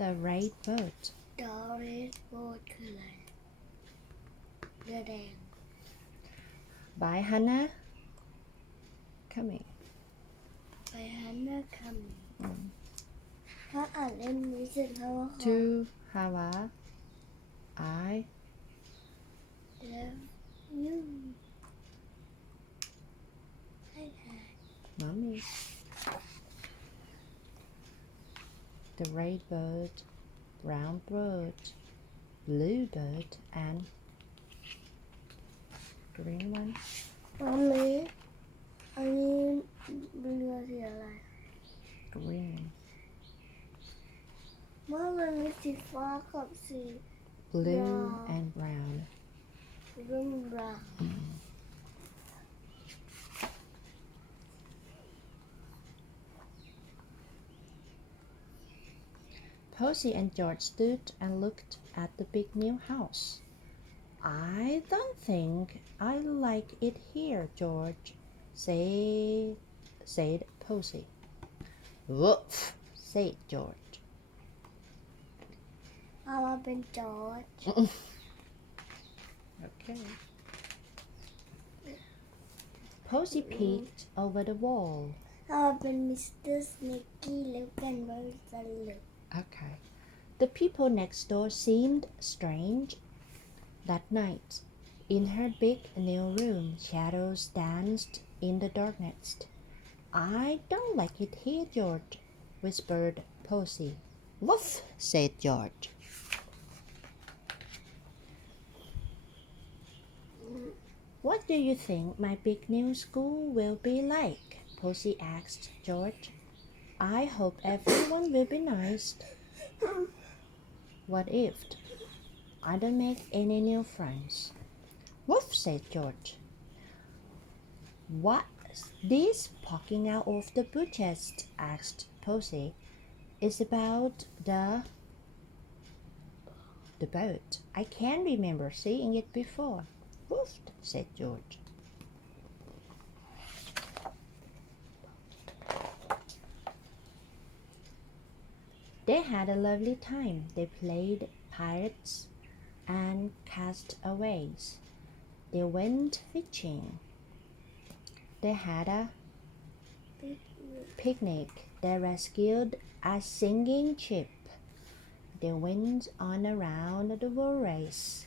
The right boat. The red boat คืออะไรเรือแดง By Hannah Cumming. by Hannah Cumming ถ้าอ่านเล่มนี้เสร็จแล้วก็ขอ To Hava I love you ให้ทาย Mommy. The red bird, brown bird, blue bird, and green one. อันนี้เรือสีอะไร Green. เมื่อมันมีสีฟ้ากับสี Blue and brown. รุ่งราง Posy and George stood and looked at the big new house. I don't think I like it here, George, said Posy. Woof, said George. เอามาเป็นจอร์จ Okay. Posy peeked over the wall. เอามาเป็นมิสเตอร์สเนกกี้แล้วกันว่าจะเหลือ Okay. The people next door seemed strange. That night, in her big new room, shadows danced in the darkness. I don't like it here, George, whispered Posy. Woof, said George. What do you think my big new school will be like? Posy asked George. I hope everyone will be nice. What if I don't make any new friends? Woof, said George. What's this poking out of the bushes? Asked Posy. It's about the boat. I can't remember seeing it before. Woof, said George. They had a lovely time. They played pirates and castaways. They went fishing. They had a picnic. They rescued a singing ship. They went on a round the world race.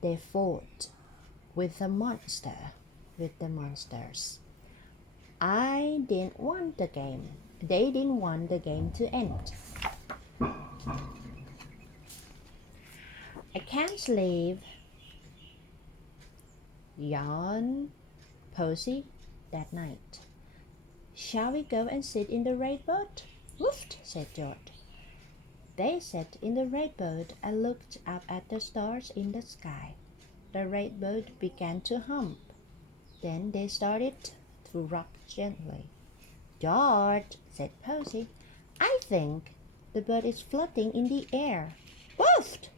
They fought with the monsters. I didn't want the game. They didn't want the game to end. I can't sleep, yawned Posy that night. Shall we go and sit in the red boat? Woofed, said George. They sat in the red boat and looked up at the stars in the sky. The red boat began to hump. Then they started to rock gently. George, said Posy, I think the boat is floating in the air. Woofed,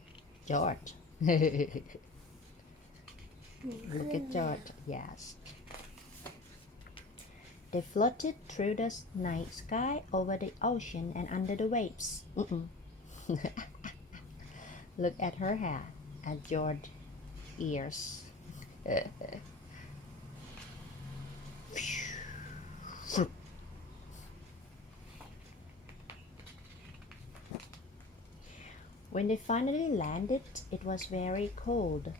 George. Look at George, yes. They floated through the night sky over the ocean and under the waves. Look at her hair and George's ears. When they finally landed, it was very cold.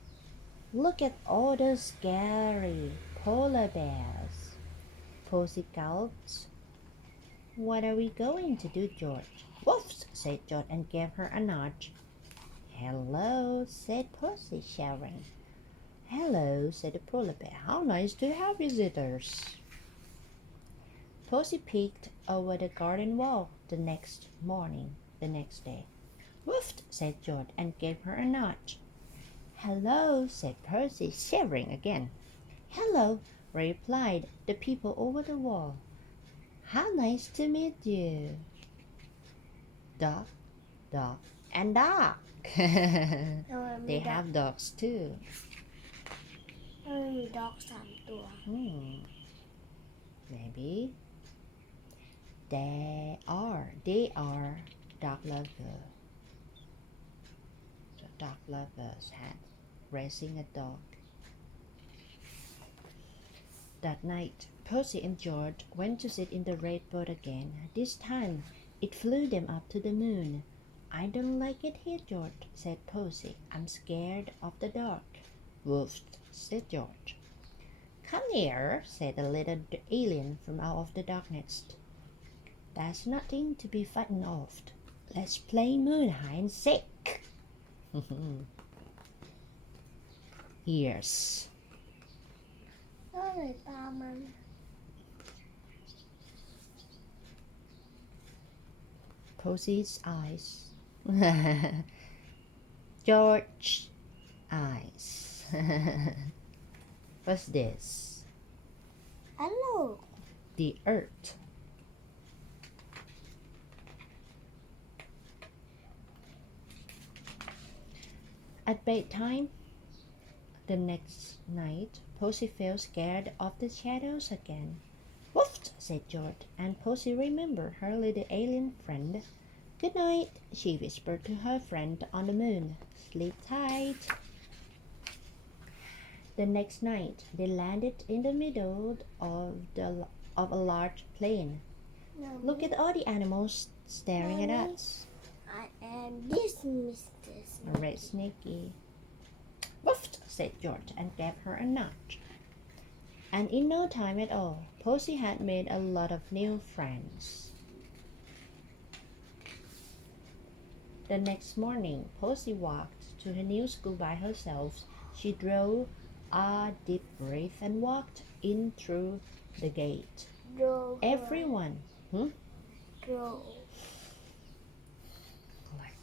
Look at all those scary polar bears. Posy gulped. What are we going to do, George? Woof, said George and gave her a nudge. Hello, said Posy, shivering. Hello, said the polar bear. How nice to have visitors. Posy peeked over the garden wall the next day. Woofed, said George and gave her a nudge. Hello, said Posy, shivering again. Hello, replied the people over the wall. How nice to meet you. Dog, and dog. They have dogs too. มีด็อก3 ตัว Maybe they are dog lover. The dog lovers had raising a dog. That night, Posy and George went to sit in the red boat again. This time, it flew them up to the moon. I don't like it here, George, said Posy. I'm scared of the dark. Woof, said George. Come here, said a little alien from out of the darkness. There's nothing to be frightened of. Let's play moon hide and seek. Yes. ก็เลยตามมัน Posy's eyes. George's eyes. What's this? อัลโหล The earth. At bedtime, the next night, Posy felt scared of the shadows again. Woof, said George, and Posy remembered her little alien friend. Good night, she whispered to her friend on the moon. Sleep tight. The next night, they landed in the middle of a large plain. Look at all the animals staring at us. I am this Mr. Red Snaky. Woof, said George, and gave her a nudge. And in no time at all, Posy had made a lot of new friends. The next morning, Posy walked to her new school by herself. She drew a deep breath and walked in through the gate. Everyone, like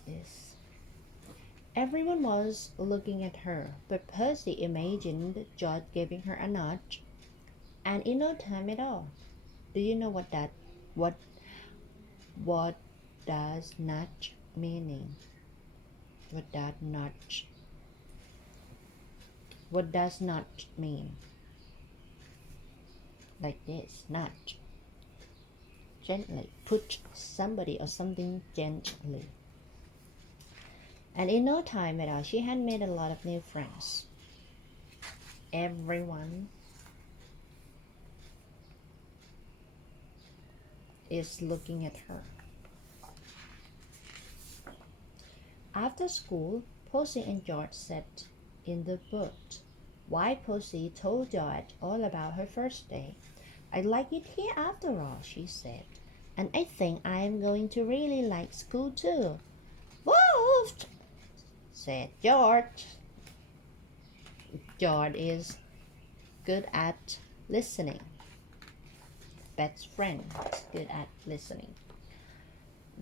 this. Everyone was looking at her, but Percy imagined George giving her a nudge, and in no time at all. Do you know what does nudge meaning? What does nudge mean? Like this, nudge. Gently push somebody or something gently. And in no time at all, she had made a lot of new friends. Everyone is looking at her. After school, Posy and George sat in the boat. Why Posy told George all about her first day. I like it here after all, she said. And I think I am going to really like school too. Woof! Said George. George is good at listening. Best friend, good at listening.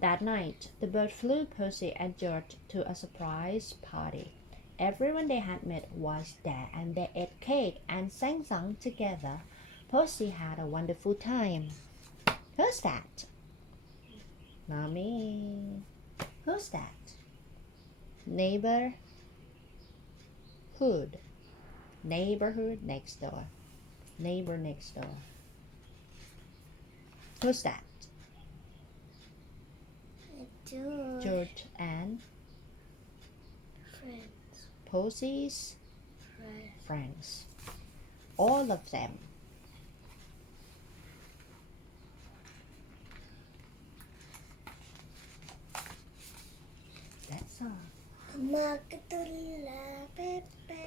That night, the bird flew Posy and George to a surprise party. Everyone they had met was there, and they ate cake and sang songs together. Posy had a wonderful time. Who's that? Mommy. Who's that? Neighborhood. Neighborhood next door. Neighbor next door. Who's that? George and friends. Posy's friends. All of them. That's all.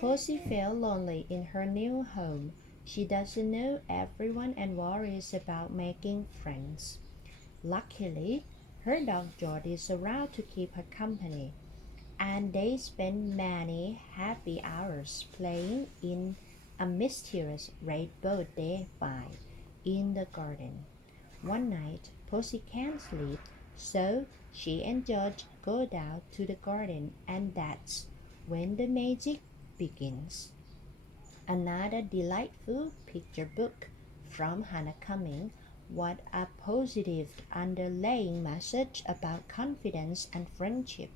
Posy felt lonely in her new home. She doesn't know everyone and worries about making friends. Luckily, her dog George is around to keep her company, and they spend many happy hours playing in a mysterious red boat they find in the garden. One night, Posy can't sleep, so she and George go down to the garden, and that's when the magic begins. Another delightful picture book from Hannah Cumming. What a positive underlying message about confidence and friendship.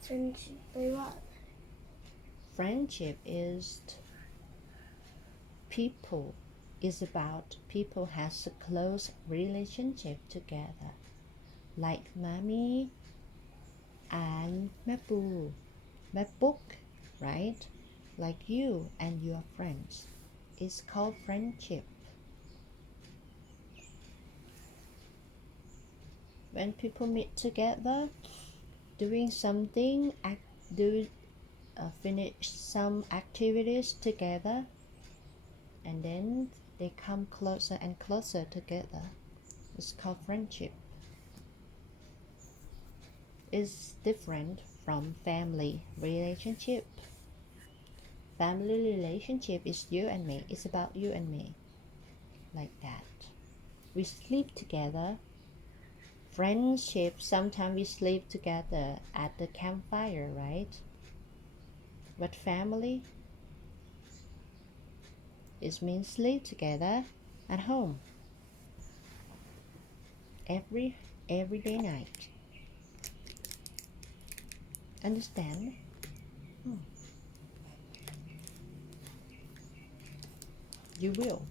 Friendship แปลว่า Friendship is about people has a close relationship together. like mommy and แม่ปูแม่ปุ๊ก right? Like you and your friends. It's called friendship. When people meet together, doing something, finish some activities together, and then they come closer and closer together. It's called friendship. It's different from family relationship. Family relationship is you and me. It's about you and me. Like that. We sleep together. Friendship, sometimes we sleep together at the campfire, right? But family, it means sleep together at home. Every day night. Understand? You will.